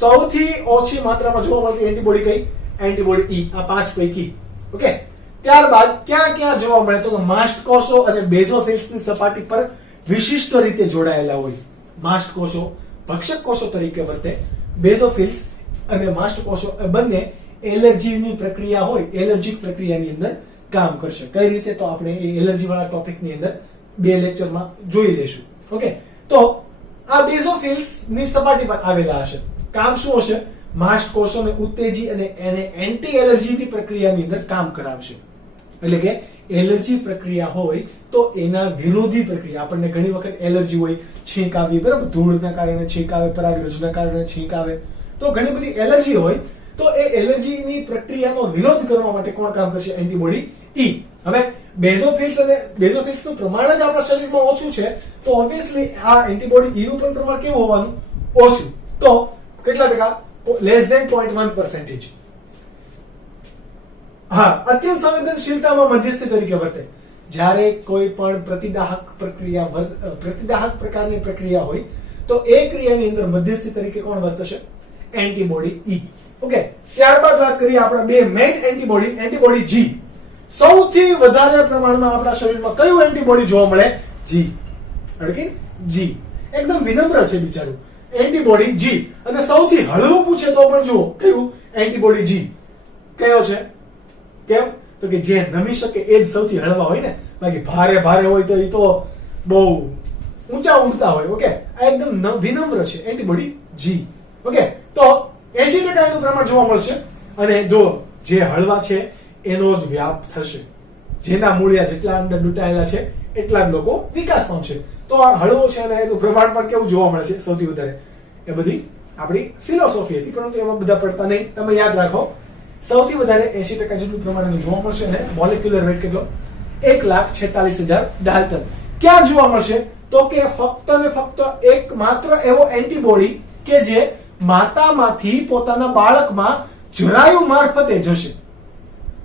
સૌથી ઓછી માત્રામાં જોવા મળતી એન્ટીબોડી કઈ? એન્ટીબોડી ઈ. આ 5 પૈકી. ઓકે, ત્યારબાદ ક્યાં જોવા મળે? તો માસ્ટ કોષો અને બેઝોફિલ્સની સપાટી પર વિશિષ્ટ રીતે જોડાયેલા હોય. માસ્ટ કોષો ભક્ષક કોષો તરીકે વર્તે, બેઝોફિલ્સ અને માસ્ટ કોષો બંને એલર્જીની પ્રક્રિયા હોય, એલર્જીક પ્રક્રિયાની અંદર કામ કરશે. કઈ રીતે? તો આપણે એ એલર્જી વાળા ટોપિકની અંદર 2 લેક્ચરમાં જોઈ લઈશું. ઓકે, તો આ બેઝોફિલ્સ ની સપાટી પર આવેલા હશે. કામ શું હશે? માસ્ટ કોષોને ઉત્તેજી અને એને એન્ટી એલર્જીની પ્રક્રિયાની અંદર કામ કરાવશે. એટલે કે એલર્જી પ્રક્રિયા હોય તો એના વિરોધી પ્રક્રિયા. આપણને ઘણી વખત એલર્જી હોય, છીંક આવી, બરાબર, ધૂળના કારણે છીંક આવે, પરાગરજના કારણે છીંક આવે, તો ઘણી બધી એલર્જી હોય. તો એ એલર્જીની પ્રક્રિયાનો વિરોધ કરવા માટે કોણ કામ કરશે? એન્ટીબોડી ઈ. હવે બેઝોફિલ્સનું પ્રમાણ જ આપણા શરીરમાં ઓછું છે, તો ઓબ્વિયસલી આ એન્ટીબોડી ઈ નું પણ પ્રમાણ કેવું હોવાનું? ઓછું. તો કેટલા ટકા? Less than 0.1%. હા, અત્યંત સંવેદનશીલતામાં મધ્યસ્થી તરીકે વર્તે. જ્યારે કોઈ પણ પ્રતિદાહક પ્રકારની પ્રક્રિયા હોય તો એ ક્રિયાની અંદર મધ્યસ્થી તરીકે કોણ વર્તશે? એન્ટીબોડી ઈ. ઓકે, ત્યારબાદ વાત કરીએ આપણા બે મેઇન એન્ટીબોડી જી. સૌથી વધારે પ્રમાણમાં આપણા શરીરમાં કયું એન્ટીબોડી જોવા મળે? જી. જી એકદમ વિનમ્ર છે બિચારું. એન્ટીબોડી જી. અને સૌથી હળવું પૂછે તો પણ જુઓ કયું? એન્ટીબોડી જી. કયો છે? કેમ? તો કે જે નમી શકે એ જ સૌથી હળવા હોય ને, બાકી ભારે હોય તો એ તો બહુ ઊંચા ઉડતા હોય. ઓકે, આ એકદમ વિનમ્ર છે એન્ટીબોડી જી. ઓકે, તો 80% એનું પ્રમાણ જોવા મળશે. અને જો જે હળવા છે એનો જ વ્યાપ થશે. જેના મૂળિયા જેટલા અંદર દુટાયેલા છે એટલા જ લોકો વિકાસ પામશે. તો આ હળવો છે અને એનું પ્રમાણ પણ કેવું જોવા મળે છે? સૌથી વધારે. એ બધી આપણી ફિલોસોફી હતી, પરંતુ એમાં બધા પડતા નહીં. તમે યાદ રાખો, સૌથી વધારે 80% જેટલું પ્રમાણ એનું જોવા મળશે. અને મોલેક્યુલર વેઇટ કેટલો? 1,46,000 ડાલ્ટન. ક્યાં જોવા મળશે? તો કે ફક્ત ને ફક્ત એકમાત્ર એવો એન્ટીબોડી કે જે માતામાંથી પોતાના બાળકમાં જરાયુ મારફતે જશે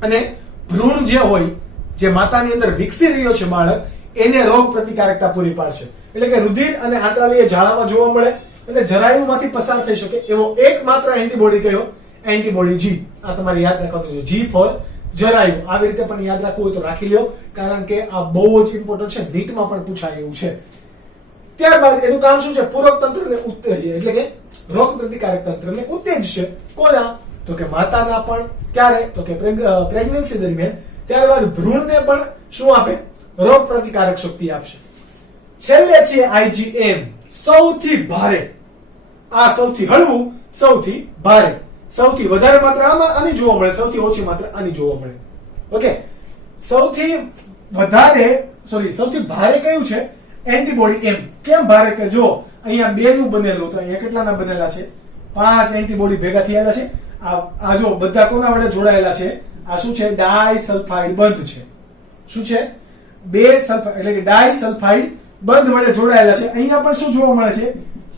અને ભ્રૂણ જે હોય, જે માતાની અંદર વિકસી રહ્યો છે બાળક, એને રોગ પ્રતિકારકતા પૂરી પાડશે. એટલે કે રુધિર અને આંતરાલીય ઝાડામાં જોવા મળે અને જરાયુમાંથી પસાર થઈ શકે એવો એકમાત્ર એન્ટીબોડી કયો? એન્ટીબોડી જી. આ તમારે યાદ રાખવાનું છે. G four જરાયુ. આવી રીતે પણ યાદ રાખવું હોય તો રાખી લ્યો, કારણ કે આ બહુ જ ઇમ્પોર્ટન્ટ છે. નીટમાં પણ પૂછાય એવું છે. ત્યારબાદ એનું કામ શું છે? પૂરક તંત્રને ઉત્તેજે, એટલે કે રોગ પ્રતિકારક તંત્રને ઉત્તેજશે. કોના? તો કે માતાના પણ. ક્યારે? તો કે પ્રેગ્નન્સી દરમિયાન. ત્યારબાદ ભ્રૂણને પણ શું આપે? રોગ પ્રતિકારક શક્તિ આપશે. છેલ્લે છે આઈજીએમ. સૌથી ભારે. આ સૌથી હળવું, સૌથી ભારે. સૌથી વધારે માત્રા આની જોવા મળે, સૌથી ઓછી માત્રા આની જોવા મળે. ઓકે, સૌથી ભારે કયું છે? એન્ટીબોડી એમ. કેમ ભારે? કે જો અહીંયા 2 નું બનેલું, તો અહીંયા કેટલાના બનેલા છે? 5 એન્ટીબોડી ભેગા થયેલા છે. આ જો બધા કોના વડે જોડાયેલા છે? આ શું છે? ડાયસલ્ફાઇડ બંધ છે. શું છે? 2 સલ્ફાઇડ એટલે કે ડાયસલ્ફાઇડ બંધ વડે જોડાયેલા છે. અહીંયા પણ શું જોવા મળે છે?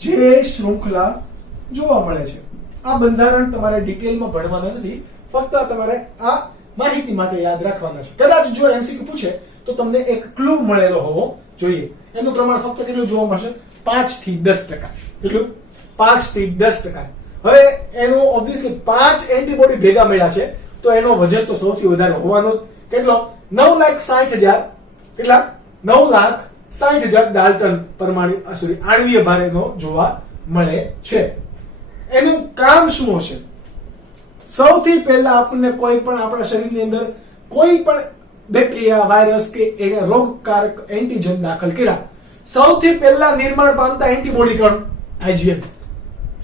જે શૃંખલા જોવા મળે છે. આ બંધારણ તમારે ડિટેલમાં ભણવાના નથી, ફક્ત તમારે આ માહિતી માટે યાદ રાખવાના છે. કદાચ જો એમસીક્યુ પૂછે તો તમને એક ક્લુ મળેલો હોવો જોઈએ. એનું પ્રમાણ ફક્ત કેટલું જોવા મળશે? 5 થી 10%. કેટલું? 5 થી 10%. હવે એનું ઓબ્વિયસલી 5 એન્ટીબોડી ભેગા મળ્યા છે તો એનો વજન તો સૌથી વધારે હોવાનો. કેટલો? 9,60,000. કેટલા? 9,60,000 ડાલ્ટન પરમાણુ આણ્વીય ભારનો જોવા મળે છે. એનું કામ શું હશે? સૌથી પહેલા આપણને કોઈ પણ આપણા શરીરની અંદર કોઈ પણ બેક્ટેરિયા, વાયરસ કે એને રોગકારક એન્ટીજન દાખલ કર્યા, સૌથી પહેલા નિર્માણ પામતા એન્ટીબોડી કોણ? IgM.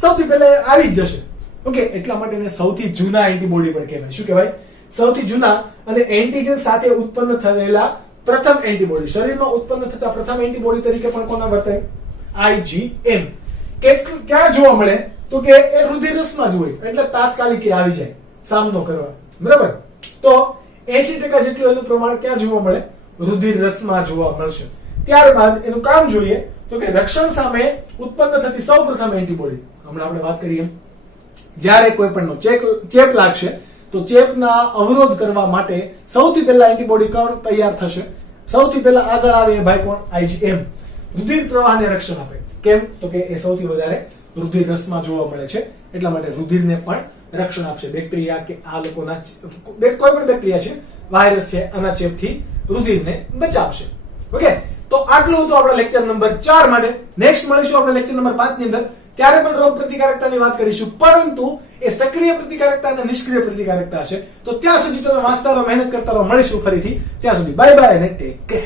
સૌથી પહેલા આવી જ જશે. ઓકે, એટલા માટે એને સૌથી જૂના એન્ટીબોડી પણ કહેવાય. શું કહેવાય? સૌથી જૂના અને એન્ટીજન સાથે ઉત્પન્ન થયેલા પ્રથમ એન્ટીબોડી. શરીરમાં ઉત્પન્ન થતા પ્રથમ એન્ટીબોડી તરીકે પણ કોના વર્તાય? IgM. ક્યાં જોવા મળે? તો કે એ રુધિરરસમાં જ હોય, એટલે તાત્કાલિક એ આવી જાય સામનો કરવા. બરાબર? તો 80% જેટલું એનું પ્રમાણ ક્યાં જોવા મળે? રુધિરરસમાં જોવા મળશે. ત્યારબાદ એનું કામ જોઈએ તો કે રક્ષણ સામે ઉત્પન્ન થતી સૌપ્રથમ એન્ટીબોડી. હમણાં આપણે વાત કરીએ, જ્યારે કોઈ પણનો ચેપ લાગશે તો ચેપના અવરોધ કરવા માટે સૌથી પહેલા એન્ટીબોડી કોણ તૈયાર થશે? સૌથી પહેલા આગળ આવે એ ભાઈ કોણ? IgM. રુધિર પ્રવાહને રક્ષણ આપે. કેમ? તો કે એ સૌથી વધારે રુધિર રસમાં જોવા મળે છે, એટલા માટે રુધિરને પણ રક્ષણ આપશે. બેક્ટેરિયા કે આ લોકોના કોઈ પણ બેક્ટેરિયા છે, વાયરસ છે, આના ચેપથી રુધિરને બચાવશે. ઓકે, તો આટલું હતું આપણા લેક્ચર નંબર 4 માટે. નેક્સ્ટ મળીશું આપણે લેક્ચર નંબર 5 ની અંદર. ત્યારે પણ રોગ પ્રતિકારકતાની વાત કરીશું, પરંતુ એ સક્રિય પ્રતિકારકતા અને નિષ્ક્રિય પ્રતિકારકતા છે. તો ત્યાં સુધી તમે વાંચતા રહો, મહેનત કરતા રહો. મળીશું ફરીથી. ત્યાં સુધી બાય બાય અને ટેક કેર.